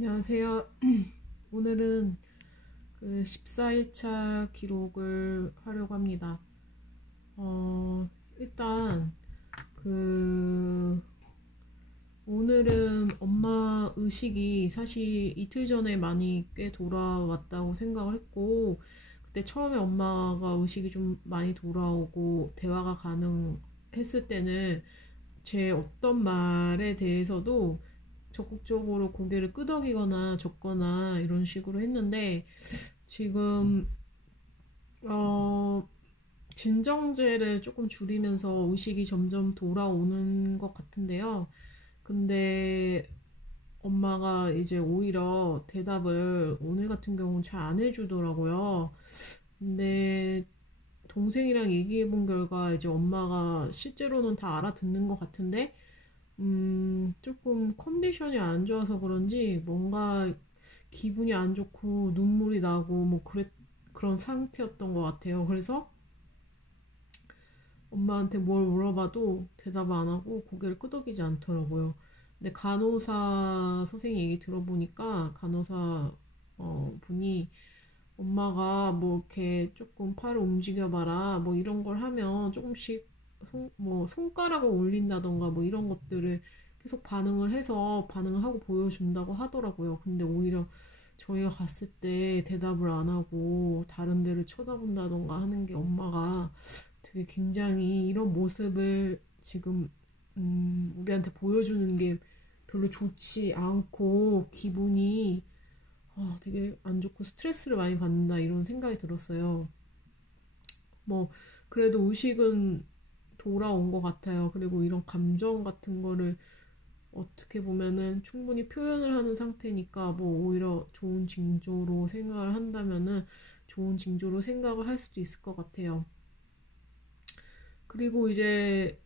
안녕하세요. 오늘은 그 14일차 기록을 하려고 합니다. 일단 그 오늘은 엄마 의식이 사실 이틀 전에 많이 꽤 돌아왔다고 생각을 했고, 그때 처음에 엄마가 의식이 좀 많이 돌아오고 대화가 가능했을 때는 제 어떤 말에 대해서도 적극적으로 고개를 끄덕이거나 적거나 이런 식으로 했는데, 지금 어 진정제를 조금 줄이면서 의식이 점점 돌아오는 것 같은데요. 근데 엄마가 이제 오히려 대답을 오늘 같은 경우는 잘 안 해주더라고요. 근데 동생이랑 얘기해 본 결과 이제 엄마가 실제로는 다 알아듣는 것 같은데, 조금 컨디션이 안 좋아서 그런지 뭔가 기분이 안 좋고 눈물이 나고 뭐 그런 상태였던 것 같아요. 그래서 엄마한테 뭘 물어봐도 대답 안 하고 고개를 끄덕이지 않더라고요. 근데 간호사 선생님 얘기 들어보니까 간호사 분이 엄마가 뭐 이렇게 조금 팔을 움직여봐라 뭐 이런 걸 하면 조금씩 뭐 손가락을 올린다던가 뭐 이런 것들을 계속 반응을 하고 보여준다고 하더라고요. 근데 오히려 저희가 갔을 때 대답을 안 하고 다른 데를 쳐다본다던가 하는 게 엄마가 되게 굉장히 이런 모습을 지금 우리한테 보여주는 게 별로 좋지 않고 기분이 되게 안 좋고 스트레스를 많이 받는다 이런 생각이 들었어요. 뭐 그래도 의식은 돌아온 것 같아요. 그리고 이런 감정 같은 거를 어떻게 보면은 충분히 표현을 하는 상태니까 뭐 오히려 좋은 징조로 생각을 한다면은 좋은 징조로 생각을 할 수도 있을 것 같아요. 그리고 이제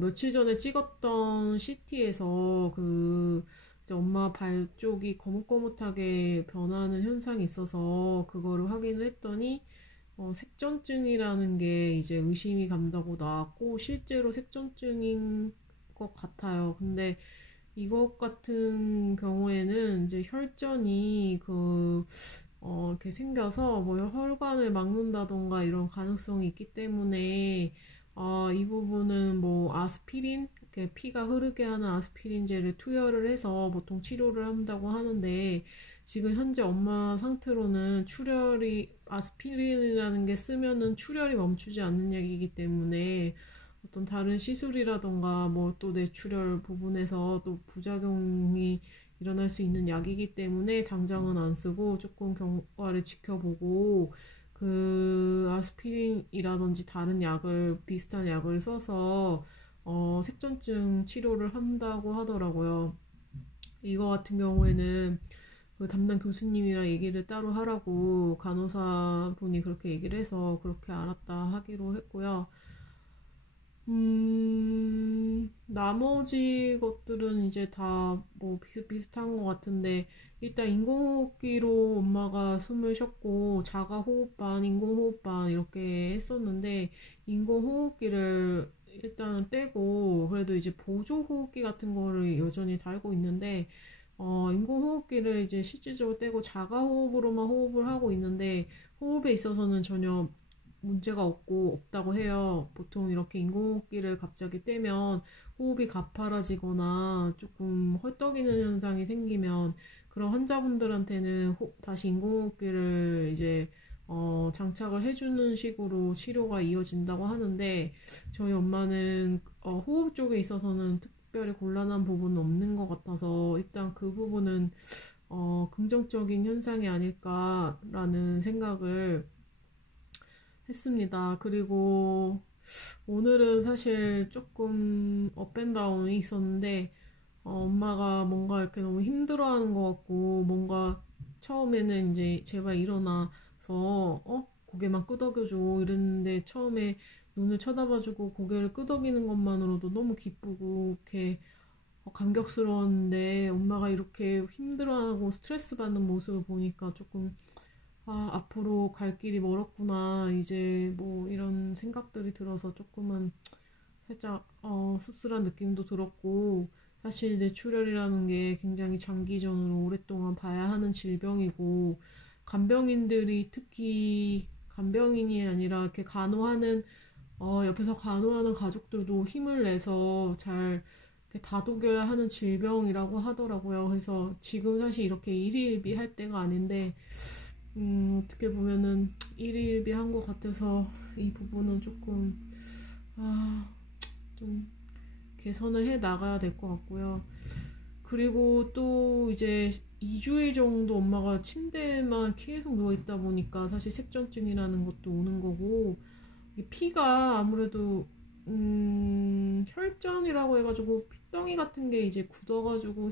며칠 전에 찍었던 CT에서 그 이제 엄마 발 쪽이 거뭇거뭇하게 변하는 현상이 있어서 그거를 확인을 했더니 색전증이라는 게 이제 의심이 간다고 나왔고 실제로 색전증인 것 같아요. 근데 이것 같은 경우에는 이제 혈전이 이렇게 생겨서 뭐 혈관을 막는다던가 이런 가능성이 있기 때문에 이 부분은 뭐 아스피린, 이렇게 피가 흐르게 하는 아스피린제를 투여를 해서 보통 치료를 한다고 하는데, 지금 현재 엄마 상태로는 아스피린이라는 게 쓰면은 출혈이 멈추지 않는 약이기 때문에 어떤 다른 시술이라던가 뭐 또 뇌출혈 부분에서 또 부작용이 일어날 수 있는 약이기 때문에 당장은 안 쓰고 조금 경과를 지켜보고 그 아스피린이라든지 다른 약을 비슷한 약을 써서 색전증 치료를 한다고 하더라고요. 이거 같은 경우에는 그 담당 교수님이랑 얘기를 따로 하라고 간호사 분이 그렇게 얘기를 해서 그렇게 알았다 하기로 했고요. 나머지 것들은 이제 다 뭐 비슷비슷한 것 같은데, 일단 인공호흡기로 엄마가 숨을 쉬었고, 자가호흡반, 인공호흡반 이렇게 했었는데, 인공호흡기를 일단은 떼고, 그래도 이제 보조호흡기 같은 거를 여전히 달고 있는데, 인공호흡기를 이제 실질적으로 떼고 자가호흡으로만 호흡을 하고 있는데, 호흡에 있어서는 전혀 문제가 없다고 해요. 보통 이렇게 인공호흡기를 갑자기 떼면 호흡이 가파라지거나 조금 헐떡이는 현상이 생기면 그런 환자분들한테는 다시 인공호흡기를 이제 장착을 해주는 식으로 치료가 이어진다고 하는데, 저희 엄마는 호흡 쪽에 있어서는 특별히 곤란한 부분은 없는 것 같아서 일단 그 부분은 긍정적인 현상이 아닐까라는 생각을 했습니다. 그리고 오늘은 사실 조금 업앤다운이 있었는데, 엄마가 뭔가 이렇게 너무 힘들어하는 것 같고, 뭔가 처음에는 이제 제발 일어나서 고개만 끄덕여줘 이랬는데, 처음에 눈을 쳐다봐주고 고개를 끄덕이는 것만으로도 너무 기쁘고 이렇게 감격스러웠는데, 엄마가 이렇게 힘들어하고 스트레스 받는 모습을 보니까 조금 앞으로 갈 길이 멀었구나, 이제 뭐 이런 생각들이 들어서 조금은 살짝 씁쓸한 느낌도 들었고, 사실 뇌출혈이라는 게 굉장히 장기전으로 오랫동안 봐야 하는 질병이고, 간병인들이 특히 간병인이 아니라 이렇게 간호하는, 옆에서 간호하는 가족들도 힘을 내서 잘 이렇게 다독여야 하는 질병이라고 하더라고요. 그래서 지금 사실 이렇게 일희일비 할 때가 아닌데, 어떻게 보면은 일희일비 한 것 같아서 이 부분은 조금, 아, 좀 개선을 해 나가야 될 것 같고요. 그리고 또 이제 2주일 정도 엄마가 침대에만 계속 누워있다 보니까 사실 색전증이라는 것도 오는 거고, 이 피가 아무래도 혈전이라고 해가지고 핏덩이 같은 게 이제 굳어가지고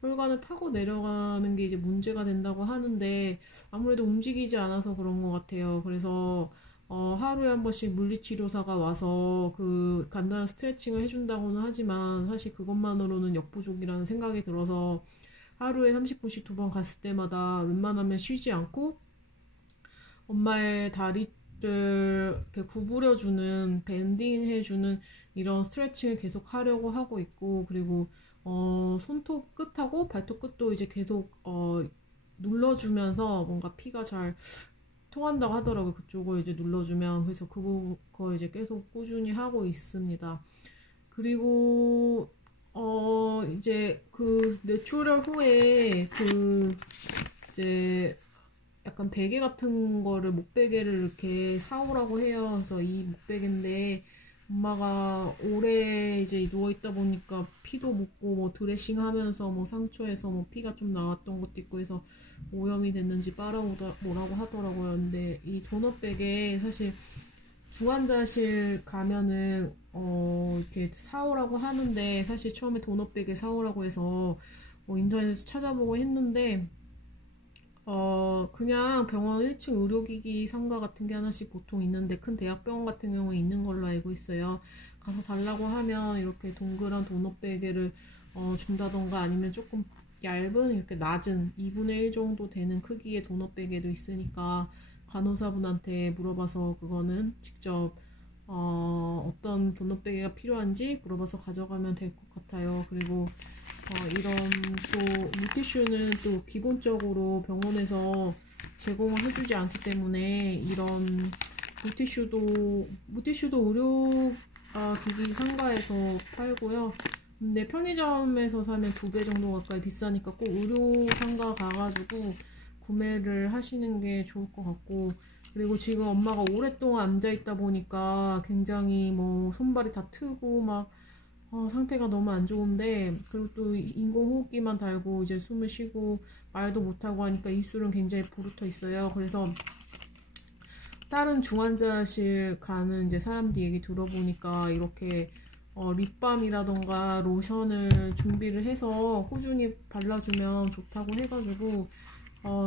혈관을 타고 내려가는 게 이제 문제가 된다고 하는데 아무래도 움직이지 않아서 그런 것 같아요. 그래서 하루에 한 번씩 물리치료사가 와서 그 간단한 스트레칭을 해준다고는 하지만 사실 그것만으로는 역부족이라는 생각이 들어서 하루에 30분씩 2번 갔을 때마다 웬만하면 쉬지 않고 엄마의 다리를 이렇게 구부려주는, 밴딩 해주는 이런 스트레칭을 계속 하려고 하고 있고, 그리고, 손톱 끝하고 발톱 끝도 이제 계속, 눌러주면서 뭔가 피가 잘 통한다고 하더라고요. 그쪽을 이제 눌러주면. 그래서 그거 이제 계속 꾸준히 하고 있습니다. 그리고, 이제 그 뇌출혈 후에 이제 약간 베개 같은 거를 목베개를 이렇게 사오라고 해요. 그래서 이 목베개인데 엄마가 오래 이제 누워 있다 보니까 피도 묻고 뭐 드레싱 하면서 뭐 상처에서 뭐 피가 좀 나왔던 것도 있고 해서 오염이 됐는지 빨아오다 뭐라고 하더라고요. 근데 이 도넛베개 사실 중환자실 가면은 이렇게 사오라고 하는데 사실 처음에 도넛베개 사오라고 해서 뭐 인터넷에서 찾아보고 했는데 그냥 병원 1층 의료기기 상가 같은 게 하나씩 보통 있는데 큰 대학병원 같은 경우에 있는 걸로 알고 있어요. 가서 달라고 하면 이렇게 동그란 도넛 베개를 준다던가 아니면 조금 얇은 이렇게 낮은 2분의 1 정도 되는 크기의 도넛 베개도 있으니까 간호사분한테 물어봐서 그거는 직접 어떤 도넛 베개가 필요한지 물어봐서 가져가면 될 것 같아요. 그리고 이런 또 물티슈는 또 기본적으로 병원에서 제공을 해주지 않기 때문에 이런 물티슈도 의료 기기 상가에서 팔고요. 근데 편의점에서 사면 2배 정도 가까이 비싸니까 꼭 의료 상가 가가지고 구매를 하시는 게 좋을 것 같고, 그리고 지금 엄마가 오랫동안 앉아있다 보니까 굉장히 뭐 손발이 다 트고 막 상태가 너무 안 좋은데, 그리고 또 인공호흡기만 달고 이제 숨을 쉬고 말도 못하고 하니까 입술은 굉장히 부르터 있어요. 그래서 다른 중환자실 가는 이제 사람들 얘기 들어보니까 이렇게 립밤이라던가 로션을 준비를 해서 꾸준히 발라주면 좋다고 해가지고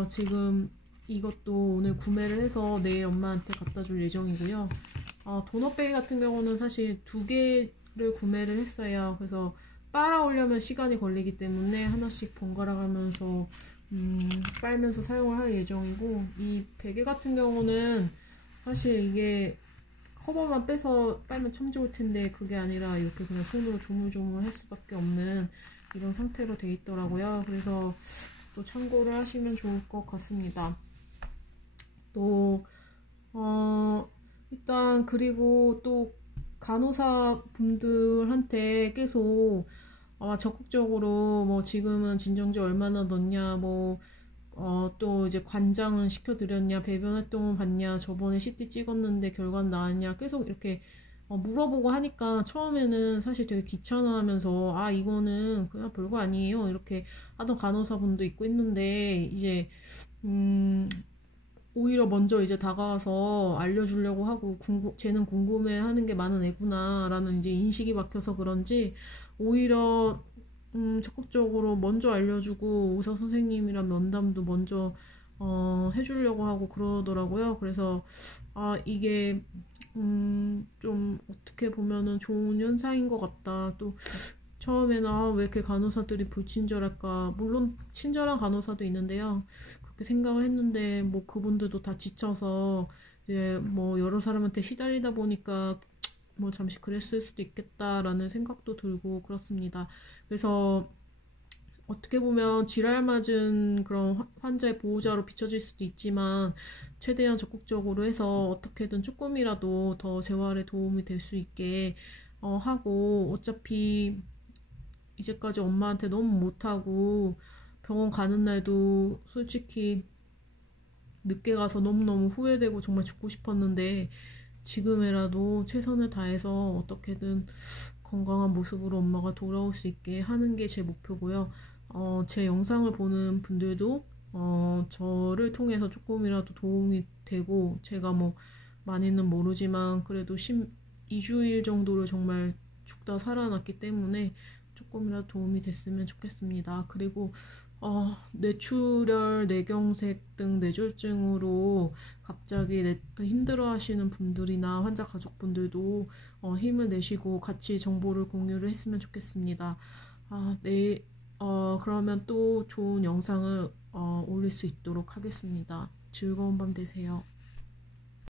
지금 이것도 오늘 구매를 해서 내일 엄마한테 갖다 줄 예정이고요. 도넛베개 같은 경우는 사실 2개를 구매를 했어요. 그래서 빨아오려면 시간이 걸리기 때문에 하나씩 번갈아 가면서 빨면서 사용을 할 예정이고, 이 베개 같은 경우는 사실 이게 커버만 빼서 빨면 참 좋을 텐데 그게 아니라 이렇게 그냥 손으로 조물조물 할 수밖에 없는 이런 상태로 돼 있더라고요. 그래서 또 참고를 하시면 좋을 것 같습니다. 또 일단 그리고 또 간호사 분들한테 계속 적극적으로 뭐 지금은 진정제 얼마나 넣냐, 뭐 또 이제 관장은 시켜드렸냐, 배변 활동은 봤냐, 저번에 CT 찍었는데 결과는 나왔냐, 계속 이렇게 물어보고 하니까 처음에는 사실 되게 귀찮아하면서 이거는 그냥 별거 아니에요 이렇게 하던 간호사분도 있고 했는데, 이제 오히려 먼저 이제 다가와서 알려주려고 하고 쟤는 궁금해하는 게 많은 애구나 라는 이제 인식이 박혀서 그런지 오히려 적극적으로 먼저 알려주고 의사 선생님이랑 면담도 먼저 해주려고 하고 그러더라고요. 그래서 이게 좀 어떻게 보면은 좋은 현상인 것 같다. 또 처음에는 왜 이렇게 간호사들이 불친절할까, 물론 친절한 간호사도 있는데요, 그렇게 생각을 했는데 뭐 그분들도 다 지쳐서 이제 뭐 여러 사람한테 시달리다 보니까 뭐 잠시 그랬을 수도 있겠다라는 생각도 들고 그렇습니다. 그래서 어떻게 보면 질환 맞은 그런 환자의 보호자로 비춰질 수도 있지만 최대한 적극적으로 해서 어떻게든 조금이라도 더 재활에 도움이 될 수 있게 하고, 어차피 이제까지 엄마한테 너무 못하고 병원 가는 날도 솔직히 늦게 가서 너무너무 후회되고 정말 죽고 싶었는데 지금이라도 최선을 다해서 어떻게든 건강한 모습으로 엄마가 돌아올 수 있게 하는 게 제 목표고요. 제 영상을 보는 분들도 저를 통해서 조금이라도 도움이 되고, 제가 뭐 많이는 모르지만 그래도 2주일 정도를 정말 죽다 살아났기 때문에 조금이라도 도움이 됐으면 좋겠습니다. 그리고 뇌출혈, 뇌경색 등 뇌졸중으로 갑자기 힘들어 하시는 분들이나 환자 가족분들도 힘을 내시고 같이 정보를 공유를 했으면 좋겠습니다. 네, 그러면 또 좋은 영상을 올릴 수 있도록 하겠습니다. 즐거운 밤 되세요.